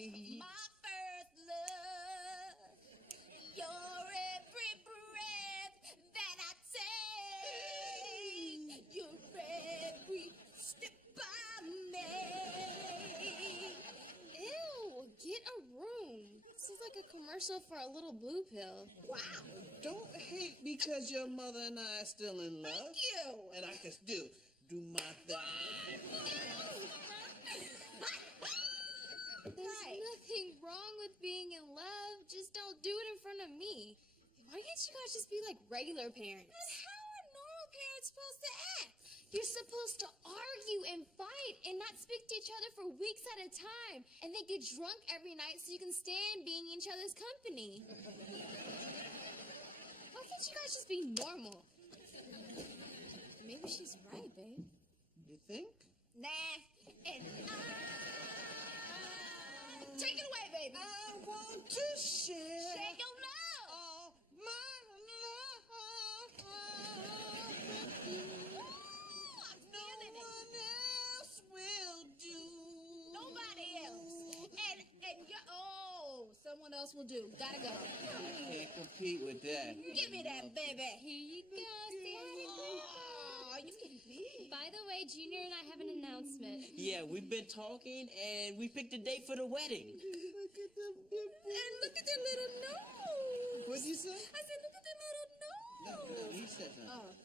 day. My first love, your every breath that I take, your every step I make. Ew, get a room. This is like a commercial for a little blue pill. Wow. Don't hate because your mother and I are still in love. Thank you. And I can still do my thing. There's nothing wrong with being in love. Just don't do it in front of me. Why can't you guys just be like regular parents? But how are normal parents supposed to act? You're supposed to argue and fight and not speak to each other for weeks at a time and then get drunk every night so you can stand being in each other's company. Why can't you guys just be normal? Maybe she's right, babe. You think? Nah. And take it away, baby. I want to share. Share your love. All my love. No one else will do. Nobody else. And someone else will do. Gotta go. Can't compete with that. Give me that, baby. Here you go, Sandy. Oh, you getting big. By the way, Junior and I have an announcement. Yeah, we've been talking, and we picked a date for the wedding. Look at the And look at that little nose. What'd you say? I said, look at that little nose. No, he said something.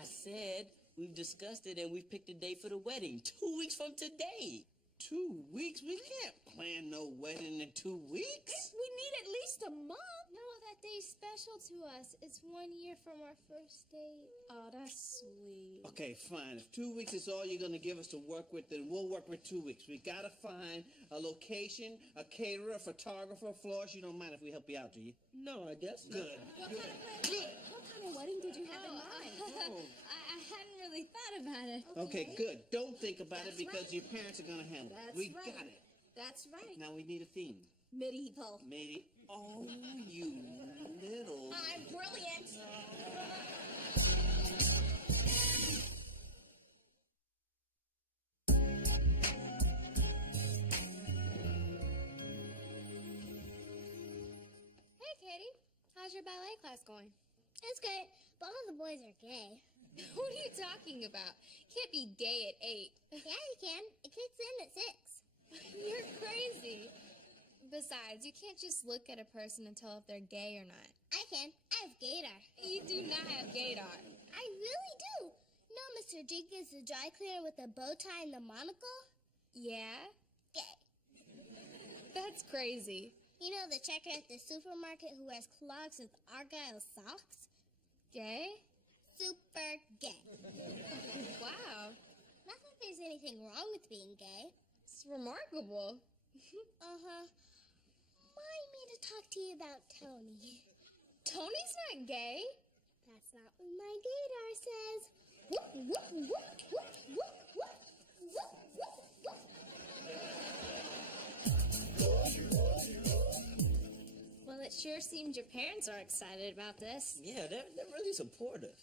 I said we've discussed it, and we've picked a date for the wedding 2 weeks from today. 2 weeks? We can't plan no wedding in 2 weeks. We need at least a month. No, that day's special to us. It's 1 year from our first date. Oh, that's sweet. Okay, fine. If 2 weeks is all you're going to give us to work with, then we'll work with 2 weeks. We got to find a location, a caterer, a photographer, Flores. You don't mind if we help you out, do you? No, I guess not. Good. What kind of wedding did you have in mind? I hadn't really thought about it. Okay, good. Don't think about That's it because right. your parents are going to handle it. That's We right. got it. That's right. Now we need a theme. Medieval. Maybe. Oh, you little. I'm brilliant. Hey, Katie. How's your ballet class going? It's good, but all the boys are gay. What are you talking about? Can't be gay at 8. Yeah, you can. It kicks in at 6. You're crazy. Besides, you can't just look at a person and tell if they're gay or not. I can. I have gaydar. You do not have gaydar. I really do. You know Mr. Jenkins, the dry cleaner with the bow tie and the monocle? Yeah? Gay. That's crazy. You know the checker at the supermarket who wears clogs with Argyle socks? Gay? Super gay. Wow. Not that there's anything wrong with being gay. It's remarkable. Uh-huh. Mind me to talk to you about Tony. Tony's not gay. That's not what my gaydar says. Whoop, whoop, whoop, whoop, whoop, whoop, whoop, whoop, whoop. Well, it sure seems your parents are excited about this. Yeah, they're really supportive.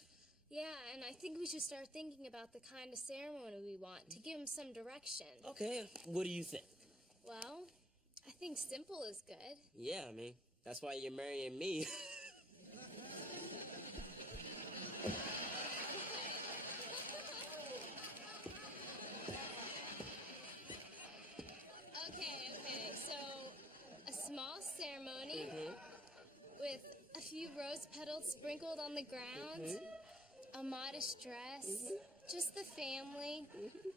Yeah, and I think we should start thinking about the kind of ceremony we want to give them some direction. Okay, what do you think? Well, I think simple is good. Yeah, I mean, that's why you're marrying me. Okay, so a small ceremony with a few rose petals sprinkled on the ground, a modest dress, just the family,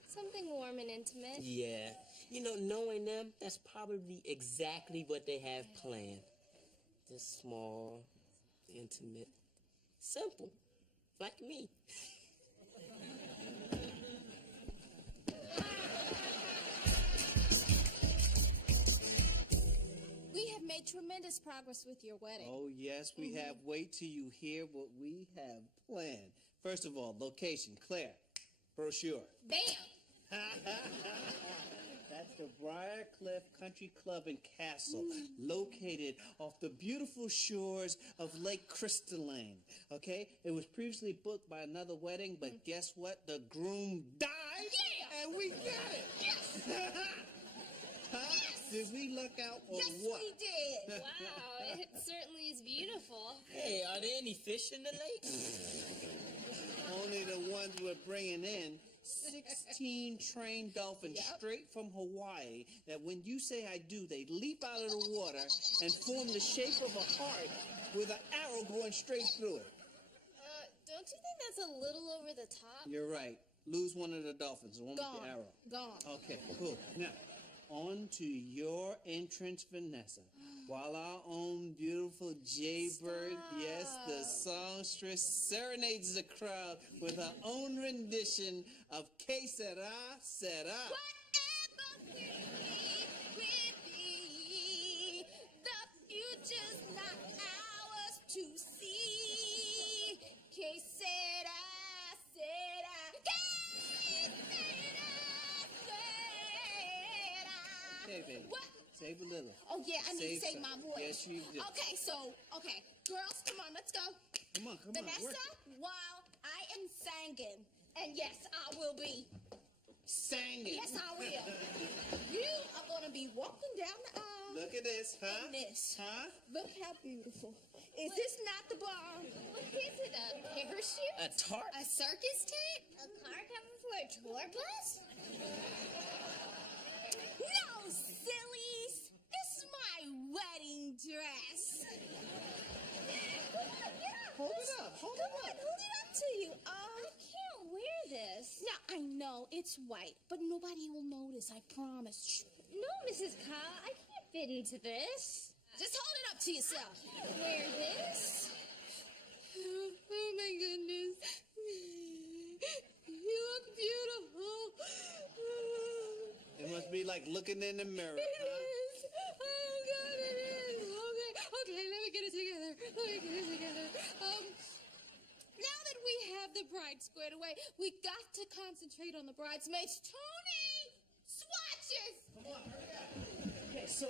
something warm and intimate. Yeah. You know, knowing them, that's probably exactly what they have planned. Just small, intimate, simple, like me. We have made tremendous progress with your wedding. Oh, yes, we have. Wait till you hear what we have planned. First of all, location. Claire, brochure. Bam! That's the Briarcliff Country Club and Castle, located off the beautiful shores of Lake Crystalline. Okay? It was previously booked by another wedding, but guess what? The groom died. Yeah! And we got it. Yes! Huh? Yes! Did we luck out or Yes, what? we did. Wow, it certainly is beautiful. Hey, are there any fish in the lake? Only the ones we're bringing in. 16 trained dolphins straight from Hawaii that when you say I do, they leap out of the water and form the shape of a heart with an arrow going straight through it. Don't you think that's a little over the top? You're right. Lose one of the dolphins, the one with the arrow. Gone. Okay, cool. Now, on to your entrance, Vanessa. While our own beautiful Jaybird, yes, the songstress, serenades the crowd with her own rendition of Que Sera, Sera. Whatever will be, the future's not ours to see. Que sera, sera, que sera, sera. Hey, baby. What? Save a little. Oh, yeah, I need to Save save my some. voice. Yes, you do. Okay, girls, come on, let's go. Come on. Vanessa, while I am singing, and yes, I will be. Singing. Yes, I will. You are going to be walking down the aisle. Look at this, huh? And this. Huh? Look how beautiful. Is this not the bar? What is it, a parachute? A tart? A circus tent? A car coming for a tour bus? No, sillies. This is my wedding dress. Hold it up. Come on, hold it up to you. I can't wear this. Now, I know it's white, but nobody will notice, I promise. Shh. No, Mrs. Kyle, I can't fit into this. Just hold it up to yourself. Wear this? Oh, my goodness. You look beautiful. It must be like looking in the mirror. It is. Oh, God, it is. Okay, let me get it together. Now that we have the bride squared away, we got to concentrate on the bridesmaids. Tony, swatches. Okay, so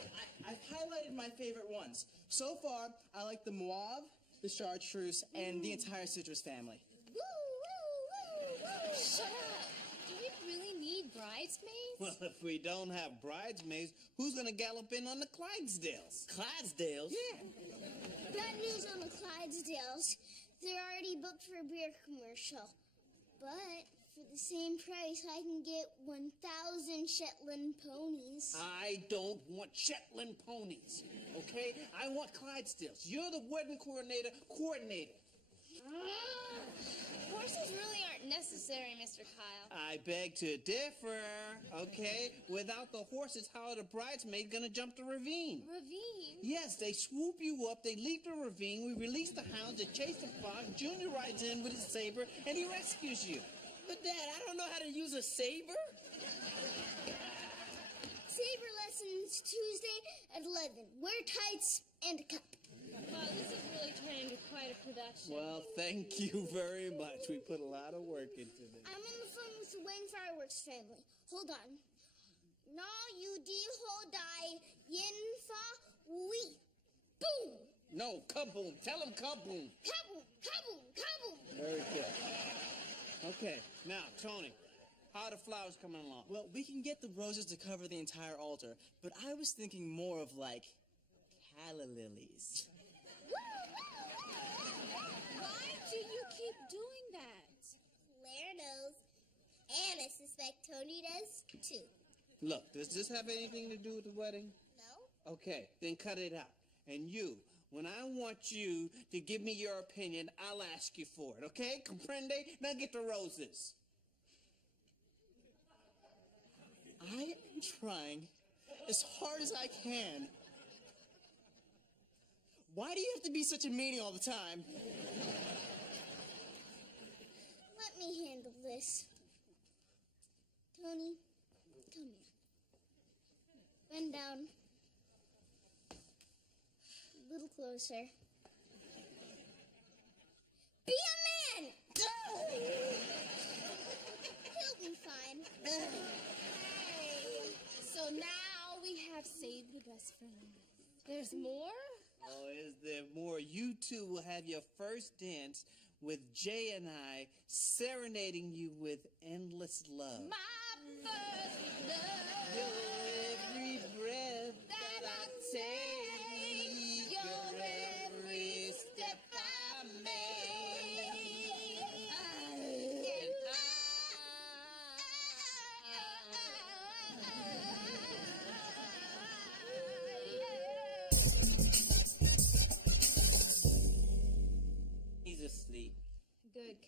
I've highlighted my favorite ones. So far, I like the Mauve, the Chartreuse, and the entire citrus family. Woo, woo, woo, woo. Shut up. Do we really need bridesmaids? Well, if we don't have bridesmaids, who's going to gallop in on the Clydesdales? Clydesdales? Yeah. Bad news on the Clydesdales. They're already booked for a beer commercial. But for the same price, I can get 1,000 Shetland ponies. I don't want Shetland ponies, okay? I want Clydesdales. You're the wedding coordinator. Horses really aren't necessary, Mr. Kyle. I beg to differ, okay? Without the horses, how are the bridesmaids gonna jump the ravine? Ravine? Yes, they swoop you up, they leap the ravine, we release the hounds, they chase the fox, Junior rides in with his saber, and he rescues you. But Dad, I don't know how to use a saber. Saber lessons Tuesday at 11. Wear tights and a cup. Wow, this is really turning into quite a production. Well, thank you very much. We put a lot of work into this. I'm on the phone with the Wayne Fireworks family. Hold on. Na yu di ho dai yin fa wee. Boom! No, kaboom. Tell him kaboom. Kaboom! Kaboom! Kaboom! Very good. Okay, now, Tony, how are the flowers coming along? Well, we can get the roses to cover the entire altar, but I was thinking more of like calla lilies. Why do you keep doing that? Claire knows. And I suspect Tony does too. Look, does this have anything to do with the wedding? No? Okay, then cut it out. And you, when I want you to give me your opinion, I'll ask you for it, okay? Comprende? Now get the roses. I am trying as hard as I can. Why do you have to be such a meanie all the time? Let me handle this. Tony, come here. Bend down. A little closer. Be a man! He'll be fine. So now we have saved the best friend. There's more? Oh, is there more? You two will have your first dance with Jay and I serenading you with endless love. My first love. Your every breath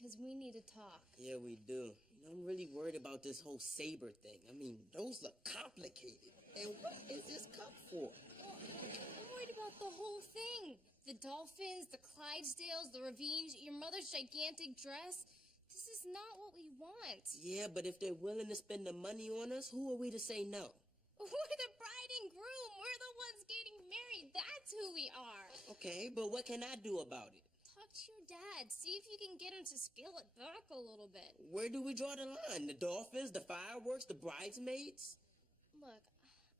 because we need to talk. Yeah, we do. I'm really worried about this whole saber thing. I mean, those look complicated. And what is this cup for? I'm worried about the whole thing. The dolphins, the Clydesdales, the ravines, your mother's gigantic dress. This is not what we want. Yeah, but if they're willing to spend the money on us, who are we to say no? We're the bride and groom. We're the ones getting married. That's who we are. Okay, but what can I do about it? Talk to your dad. See if you can get him to scale it back a little bit. Where do we draw the line? The dolphins, the fireworks, the bridesmaids? Look,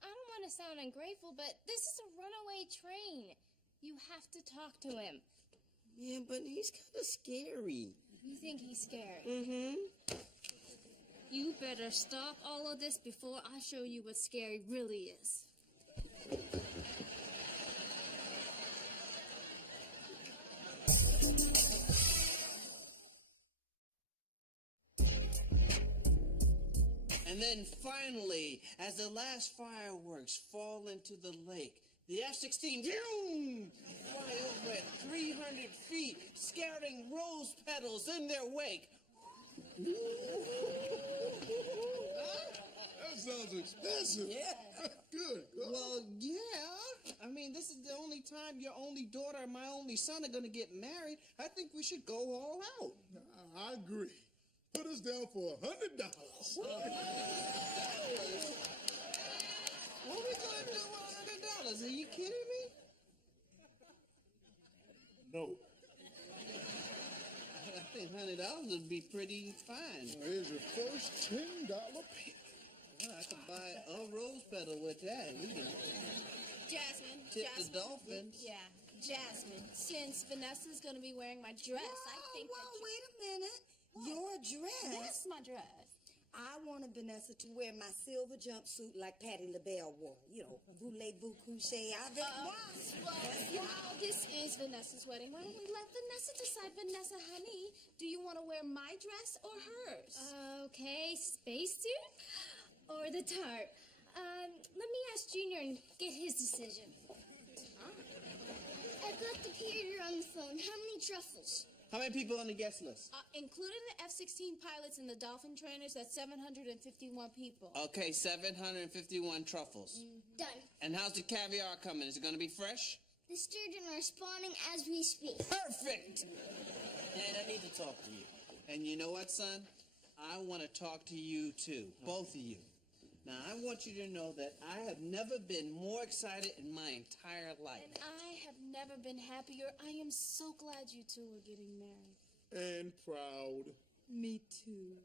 I don't want to sound ungrateful, but this is a runaway train. You have to talk to him. Yeah, but he's kind of scary. You think he's scary? Mm-hmm. You better stop all of this before I show you what scary really is. And then finally, as the last fireworks fall into the lake, the F-16 fly over at 300 feet, scattering rose petals in their wake. That sounds expensive. Yeah. Good. Well, yeah. I mean, this is the only time your only daughter and my only son are going to get married. I think we should go all out. I agree. Put us down for $100. What are we going to do with $100? Are you kidding me? No. I think $100 would be pretty fine. Here's your first $10 payment. Well, I could buy a rose petal with that. We can Jasmine. tip the Jasmine. dolphins. Yeah, Jasmine. Since Vanessa's going to be wearing my dress, I think that you... Wait a minute. Your dress? That's my dress. I wanted Vanessa to wear my silver jumpsuit like Patti LaBelle wore. You know, voulez-vous coucher avec moi? Well, this is Vanessa's wedding. Why don't we let Vanessa decide? Vanessa, honey, do you want to wear my dress or hers? Okay, spacesuit or the tarp? Let me ask Junior and get his decision. I've got the Peter on the phone. How many truffles? How many people on the guest list? Including the F-16 pilots and the dolphin trainers, that's 751 people. Okay, 751 truffles. Done. And how's the caviar coming? Is it going to be fresh? The sturgeon are spawning as we speak. Perfect! Dad, I need to talk to you. And you know what, son? I want to talk to you, too. Both of you. Now, I want you to know that I have never been more excited in my entire life. And I have never been happier. I am so glad you two are getting married. And proud. Me too.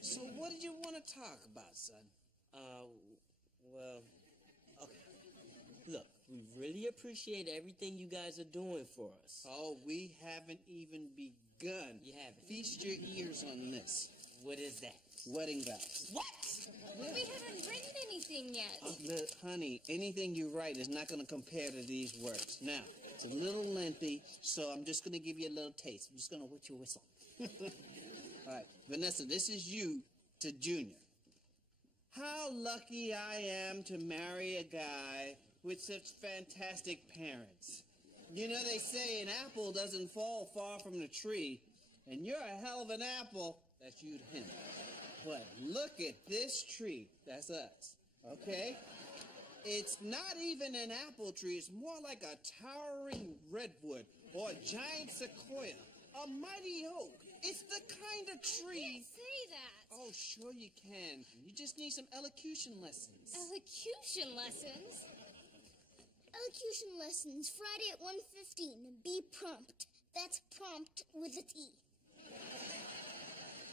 So what did you want to talk about, son? Well, okay. Look, we really appreciate everything you guys are doing for us. Oh, we haven't even begun. You haven't? Feast your ears on this. What is that? Wedding vows. What? We haven't written anything yet. Look, honey, anything you write is not going to compare to these words. Now, it's a little lengthy, so I'm just going to give you a little taste. I'm just going to wet your whistle. All right, Vanessa, this is you to Junior. How lucky I am to marry a guy with such fantastic parents. You know, they say an apple doesn't fall far from the tree, and you're a hell of an apple. That's you to him. But look at this tree. That's us. Okay? It's not even an apple tree. It's more like a towering redwood or a giant sequoia, a mighty oak. It's the kind of tree. Can't say that. Oh, sure you can. You just need some elocution lessons. Elocution lessons? Elocution lessons, Friday at 1:15. Be prompt. That's prompt with a T.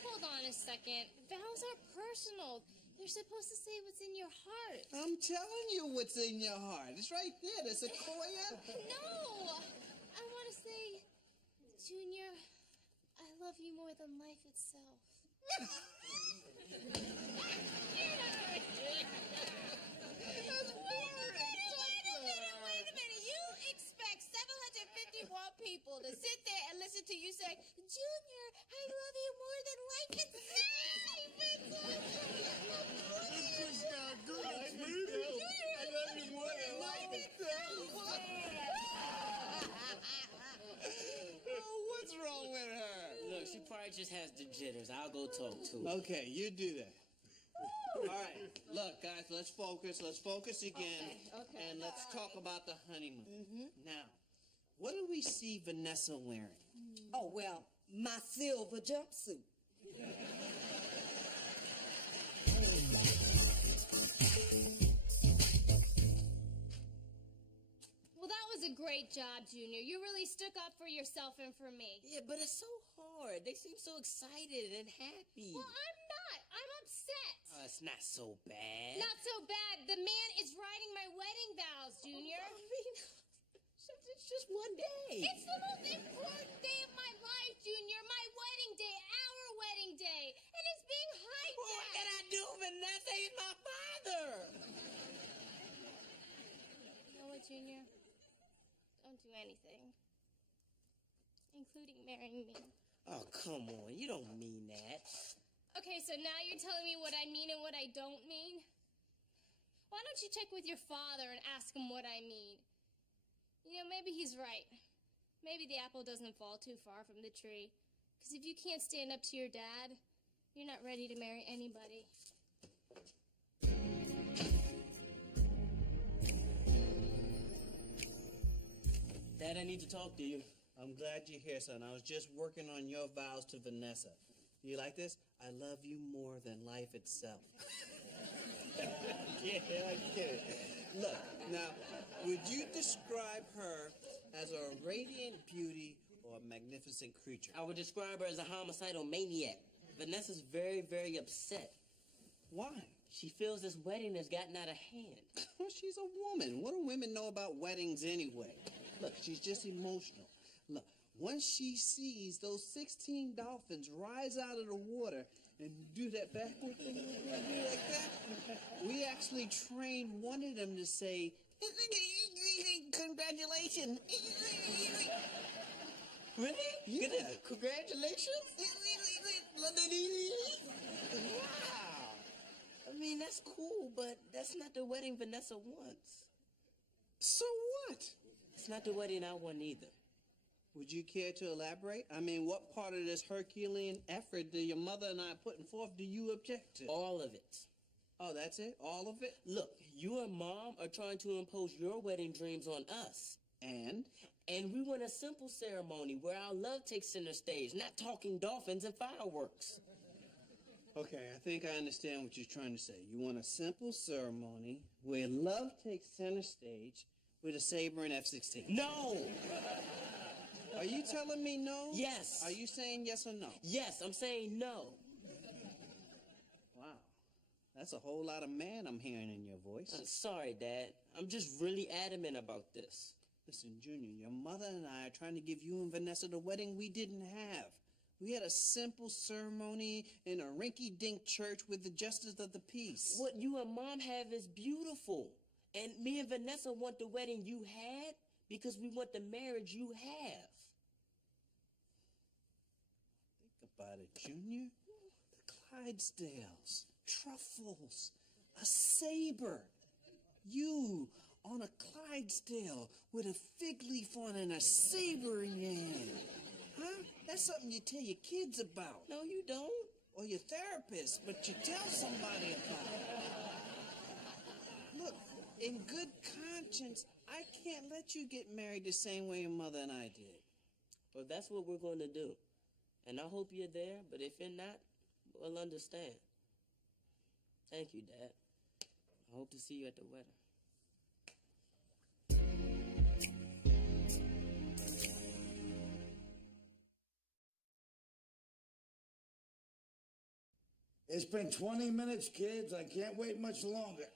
Hold on a second. Vows are personal. You're supposed to say what's in your heart. I'm telling you what's in your heart. It's right there. The sequoia. No! I want to say, Junior, I love you more than life itself. Wait a minute. You expect 751 people to sit there and listen to you say, Junior, I love you more than life itself. It's just not good, sweetie. I love you more than life itself. Oh, what's wrong with her? Look, she probably just has the jitters. I'll go talk to him. Okay, you do that. All right, look, guys, let's focus. Let's focus again. Okay. And let's talk about the honeymoon. Now, what do we see Vanessa wearing? Oh, well, my silver jumpsuit. Well, that was a great job, Junior. You really stuck up for yourself and for me. Yeah, but it's so hard. They seem so excited and happy. Well, I'm not. I'm upset. Oh, it's not so bad. Not so bad. The man is writing my wedding vows, Junior. I mean, it's just one day. It's the most important day of my life, Junior. My wedding day, our wedding day. And it's being hijacked. What can I do, Vanessa? He's my father. You know what, Junior? Don't do anything. Including marrying me. Oh, come on. You don't mean that. Okay, so now you're telling me what I mean and what I don't mean? Why don't you check with your father and ask him what I mean? You know, maybe he's right. Maybe the apple doesn't fall too far from the tree. Because if you can't stand up to your dad, you're not ready to marry anybody. Dad, I need to talk to you. I'm glad you're here, son. I was just working on your vows to Vanessa. Do you like this? I love you more than life itself. Yeah, I get it. Look, now, would you describe her as a radiant beauty or a magnificent creature? I would describe her as a homicidal maniac. Vanessa's very, very upset. Why? She feels this wedding has gotten out of hand. Well, she's a woman. What do women know about weddings anyway? Look, she's just emotional. Look, once she sees those 16 dolphins rise out of the water and do that backward thing like that, we actually trained one of them to say, congratulations. Really? Yeah. Congratulations? Wow. I mean, that's cool, but that's not the wedding Vanessa wants. So what? It's not the wedding I want either. Would you care to elaborate? I mean, what part of this Herculean effort that your mother and I are putting forth do you object to? All of it. Oh, that's it? All of it? Look, you and Mom are trying to impose your wedding dreams on us. And? And we want a simple ceremony where our love takes center stage, not talking dolphins and fireworks. Okay, I think I understand what you're trying to say. You want a simple ceremony where love takes center stage with a saber and F-16. No! Are you telling me no? Yes. Are you saying yes or no? Yes, I'm saying no. Wow. That's a whole lot of man I'm hearing in your voice. I'm sorry, Dad. I'm just really adamant about this. Listen, Junior, your mother and I are trying to give you and Vanessa the wedding we didn't have. We had a simple ceremony in a rinky-dink church with the justice of the peace. What you and Mom have is beautiful. And me and Vanessa want the wedding you had because we want the marriage you have. Think about it, Junior. The Clydesdales, truffles, a saber. You on a Clydesdale with a fig leaf on and a saber in your hand. Huh? That's something you tell your kids about. No, you don't. Or your therapist, but you tell somebody about it. Look, in good conscience, I can't let you get married the same way your mother and I did. Well, that's what we're going to do. And I hope you're there, but if you're not, we'll understand. Thank you, Dad. I hope to see you at the wedding. It's been 20 minutes, kids. I can't wait much longer.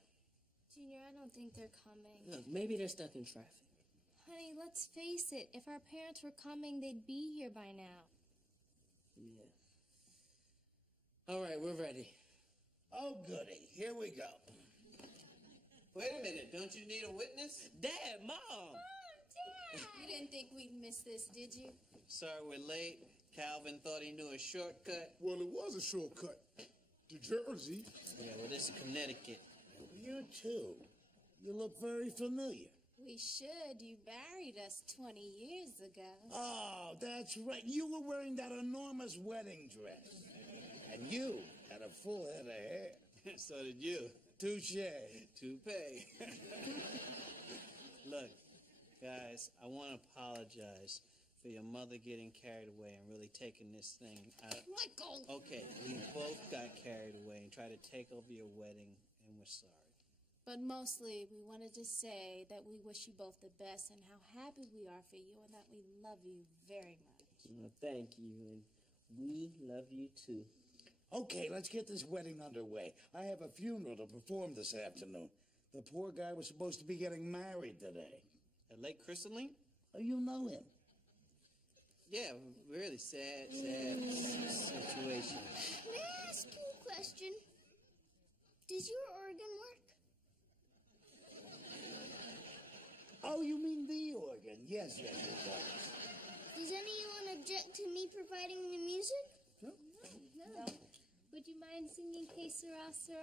Junior, I don't think they're coming. Look, maybe they're stuck in traffic. Honey, let's face it. If our parents were coming, they'd be here by now. Yeah. All right, we're ready. Oh, goody. Here we go. Wait a minute, don't you need a witness? Dad, Mom! Dad! You didn't think we'd miss this, did you? Sorry we're late. Calvin thought he knew a shortcut. Well, it was a shortcut to Jersey. Yeah, well, this is Connecticut. You too. You look very familiar. We should. You married us 20 years ago. Oh, that's right. You were wearing that enormous wedding dress. And you had a full head of hair. So did you. Touche. Toupee. Look, guys, I want to apologize for your mother getting carried away and really taking this thing out. Michael! Okay, we both got carried away and tried to take over your wedding, and we're sorry. But mostly, we wanted to say that we wish you both the best and how happy we are for you and that we love you very much. Well, thank you, and we love you too. Okay, let's get this wedding underway. I have a funeral to perform this afternoon. The poor guy was supposed to be getting married today. At Lake Crystalline? Oh, you know him? Yeah, really sad situation. May I ask you a question? Does your organ work? Oh, you mean the organ? Yes, it does. Does anyone object to me providing the music? No. Would you mind singing Que Sera Sera?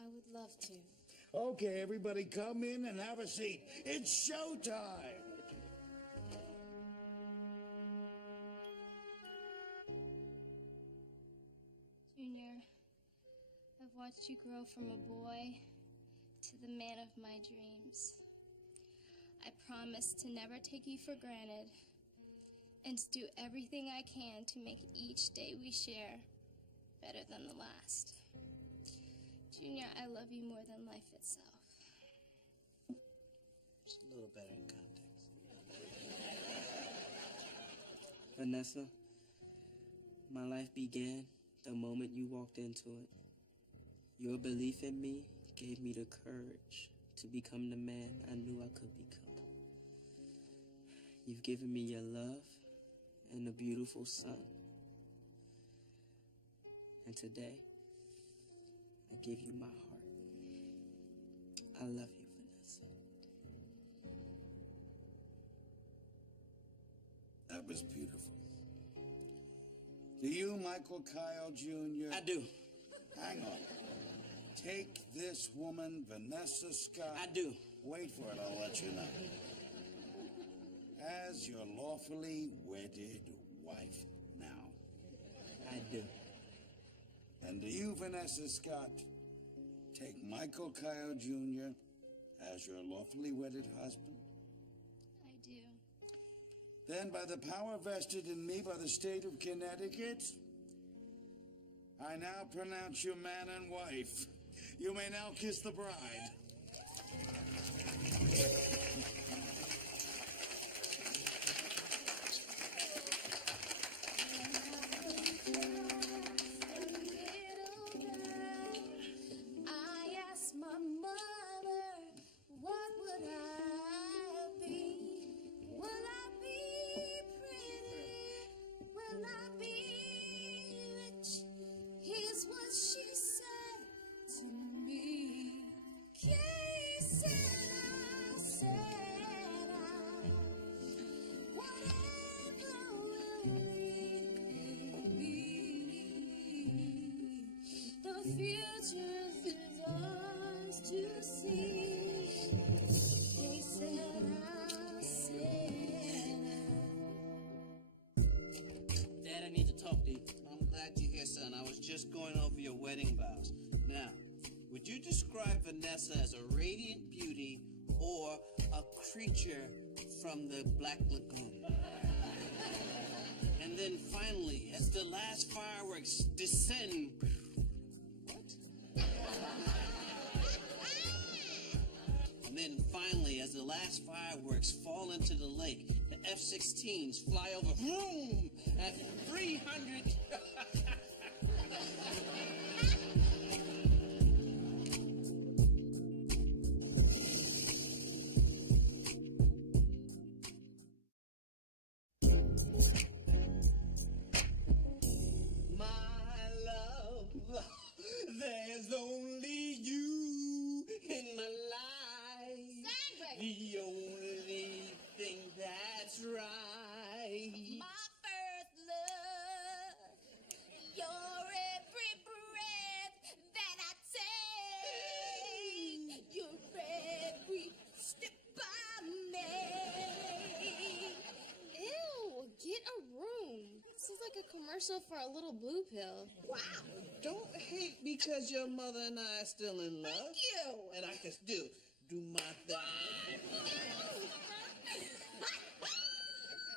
I would love to. Okay, everybody come in and have a seat. It's showtime. Junior, I've watched you grow from a boy to the man of my dreams. I promise to never take you for granted and to do everything I can to make each day we share better than the last. Junior, I love you more than life itself. Just a little better in context. Vanessa, my life began the moment you walked into it. Your belief in me gave me the courage to become the man I knew I could become. You've given me your love and a beautiful son. And today, I give you my heart. I love you, Vanessa. That was beautiful. Do you, Michael Kyle Jr.? I do. Hang on. Take this woman, Vanessa Scott. I do. Wait for it, I'll let you know. As your lawfully wedded wife now. I do. And do you, Vanessa Scott, take Michael Kyle Jr. as your lawfully wedded husband? I do. Then, by the power vested in me by the state of Connecticut, I now pronounce you man and wife. You may now kiss the bride. Dad, I need to talk to you. I'm glad you're here, son. I was just going over your wedding vows. Now, would you describe Vanessa as a radiant beauty or a creature from the Black Lagoon? And then finally, as the last fireworks descend... What? And then finally, as the last fireworks fall into the lake, the F-16s fly over, vroom, at 300... There's only you in my life. The only thing that's right. My first love, your every breath that I take, your every step I commercial for a little blue pill. Wow. Don't hate because your mother and I are still in love. Thank you. And I can do my thing.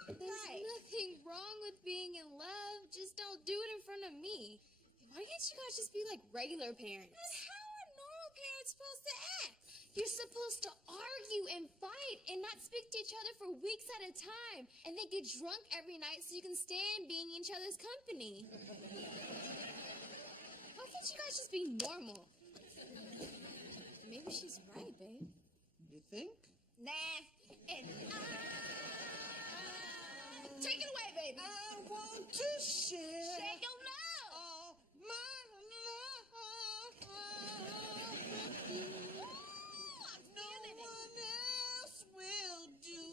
There's nothing wrong with being in love. Just don't do it in front of me. Why can't you guys just be like regular parents? But how are normal parents supposed to act? You're supposed to argue and fight and not speak to each other for weeks at a time. And then get drunk every night so you can stand being in each other's company. Why can't you guys just be normal? Maybe she's right, babe. You think? Nah. And take it away, baby. I want to share. Share your love. All my love. I'm feeling it. One else will do.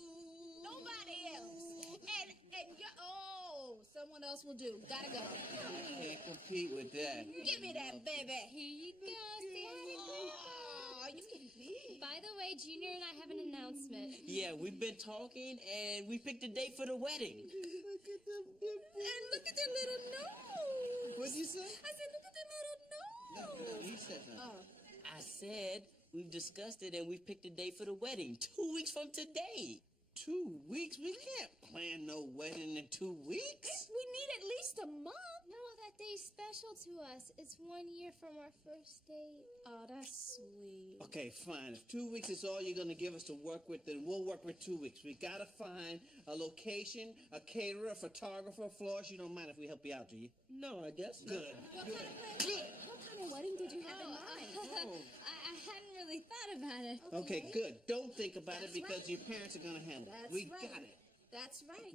Nobody else. And someone else will do. Gotta go. Can't compete with that. Give me that, baby. Here you go, Sandy. Oh, you can be. By the way, Junior and I have an announcement. Yeah, we've been talking and we picked a date for the wedding. Look at them different. And look at their little nose. What'd you say? I said, look at their little nose. He said something. Oh. I said we've discussed it and we've picked a date for the wedding 2 weeks from today. 2 weeks? We can't plan no wedding in 2 weeks. We need at least a month. No, that day's special to us. It's 1 year from our first date. Oh, that's sweet. Okay, fine. If 2 weeks is all you're going to give us to work with, then we'll work with 2 weeks. We got to find a location, a caterer, a photographer, Flores. You don't mind if we help you out, do you? No, I guess not. Good. What kind of wedding did you have in mind? I hadn't really thought about it. Okay, good. Don't think about it That's because right. your parents are going to handle it. That's We right. got it. That's right.